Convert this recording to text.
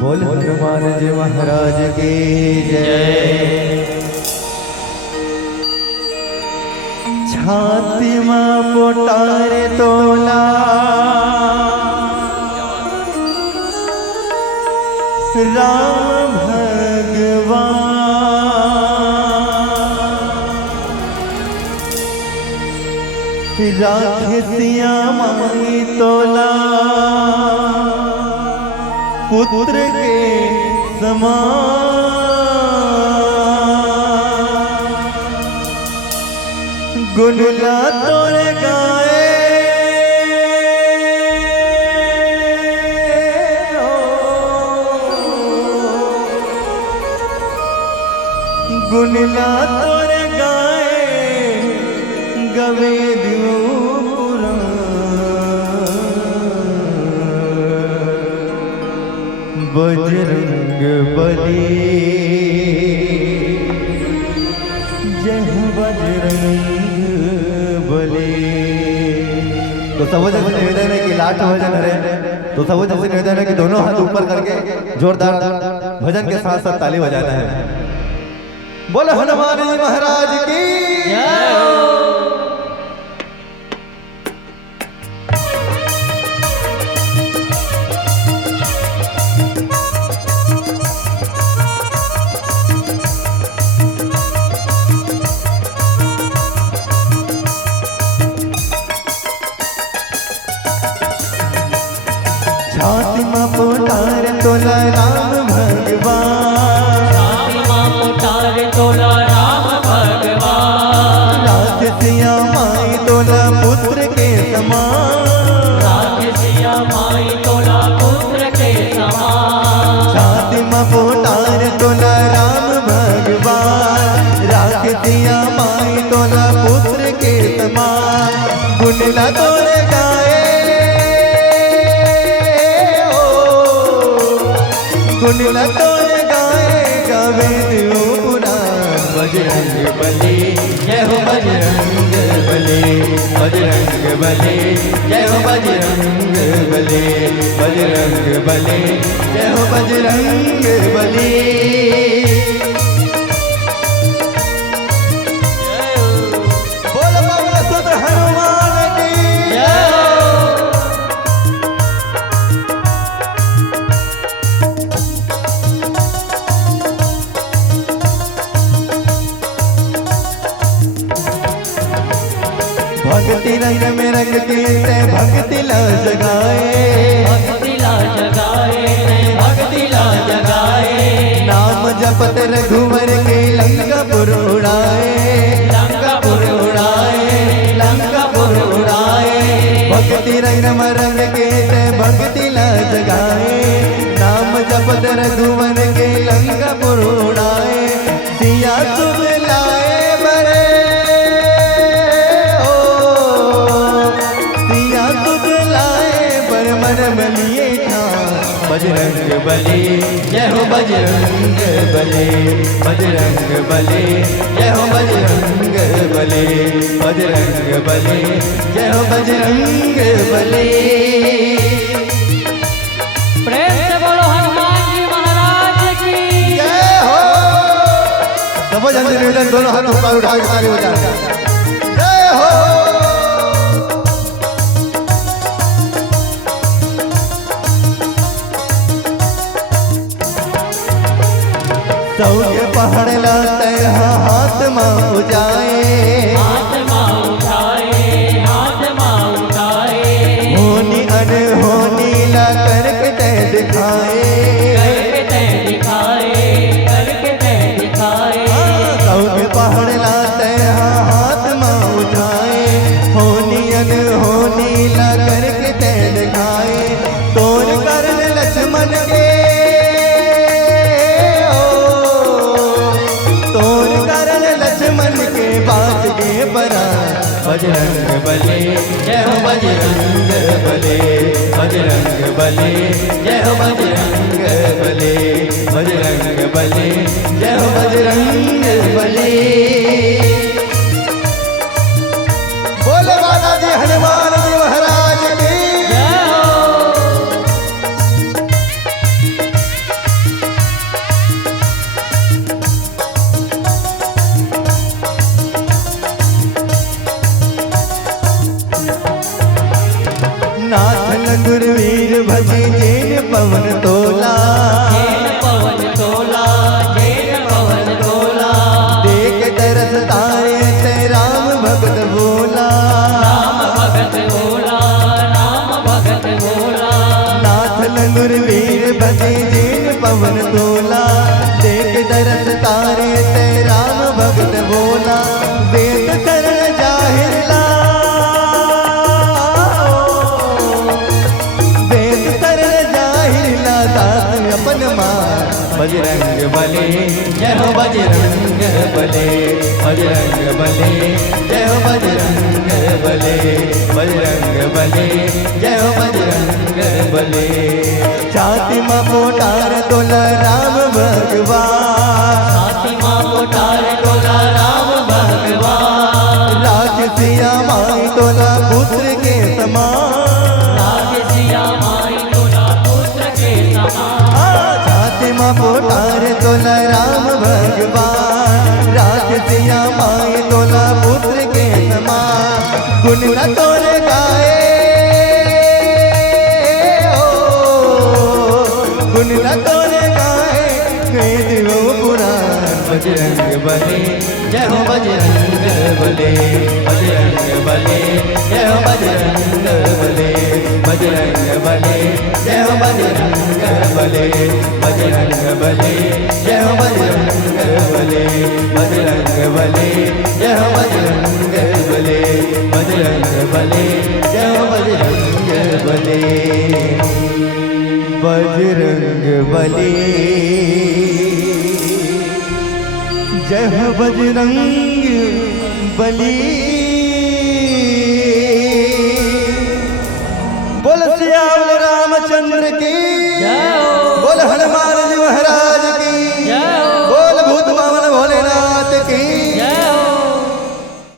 बोल हनुमान जी महाराज की जय। छाती मां पोटार तोला राम भगवान, राखे सिया माई तोला पुत्र के समान। गुनला तोरे गाए गुनला तोरे गाए गवे दियो बजरंग बली जय बजरंग बली। तो सब जैसे निवेदन है कि लास्ट भजन है, तो सब जैसे निवेदन है कि दोनों हाथ ऊपर करके जोरदार भजन के साथ साथ ताली बजाना है। बोलो हनुमान जी महाराज की जय। छाती मां पोटार तोला राम भगवान, छाती मां पोटार तोला राम भगवान, राख सिया माई तोला पुत्र के समान, राख सिया माई तोला पुत्र के समान। छाती मां पोटार तोला राम भगवान, राख सिया माई तोला पुत्र के समान। गुनला तोरे गाए गुनला तोरे गाए गावे दियो पुराण। बजरंग बली जय हो बजरंग बली, बजरंग बली जय हो बजरंग बली, बजरंग बली जय हो बजरंग बली। बोलो बाबा सुत हनुमान की जय। भक्ति रंग में रंगती से भक्ति ला जगाए, भक्ति ला जगाए, भक्ति ला जगाए। नाम जपत रघुवर के लंकापुर उड़ाए, लंकापुर उड़ाए, लंकापुर उड़ाए। भक्ति रंग में रंग के से भक्ति ला जगाए, नाम जपत रघुवर के लंकापुर उड़ाए। सिया तुम लाए बरे मन बलिए बजरंग बली जय हो बजरंग बली, बजरंग बली जय हो बजरंग बली, बजरंग बली जय हो बजरंग बली। प्रेम से बोलो हनुमान जी महाराज की जय हो। सब जन निवेदन दोनों हाथ ऊपर उठा के ताली बजा जय हो। सौके पहाड़ लाते हाथ मां उजाए, हाथ मां उठाए, हाथ मां उठाए। होनी अनहोनी ला करके ते दिखाए, करके ते दिखाए, करके ते दिखाए। सौके पहाड़ लाते हाथ मां उठाए, होनी अनहोनी ला करके ते दिखाए। तोर करण लक्ष्मण के मन के बात के बरा। बजरंग बली जय हो बजरंग बली, बजरंग बली जय हो बजरंग बली, बजरंग बली जय हो बजरंग बली। बोले बालाजी हनुमान जी महाराज की जय हो। भजे जैन पवन तोला, जैन पवन तोला, जैन पवन तोला। देख तरस तारे ते राम भगत बोला, राम भगत बोला, राम भगत बोला। नाथ लंगुर वीर भजे जैन पवन तोला, देख तरस तारे ते राम भगत बोला। वेद शरण जाहिर ला, वेद शरण जाहिर ला, दास अपन मार बजरंग बले, जय हो बजरंग बले, बजरंग बले, जय हो बजरंग बले, बजरंग बले, जय हो बजरंग बले। छाती मां पोटार तोला राम भगवान, छाती मां कोटार तोला राम भगवान। राज सिया माई तोला पुत्र के समान, राज सिया माई तोला पुत्र के समान। छाती मां पोटार तोला राम भगवान, राज सिया माई तोला पुत्र के समान। गुण न तोरे गाए हो, गुण न तोरे गाए, कई दिवो पुराण। बजरंग बले, जय हो बजरंग बले, बजरंग बले, जय हो बजरंग बले, बजरंग बले, जय हो बजरंग बले, बजरंग बले, जय हो बजरंग बले, बजरंग बले, जय हो बजरंग बले, बजरंग बले, जय हो बजरंग बले, बजरंग बले, जय हो बजरंग बली।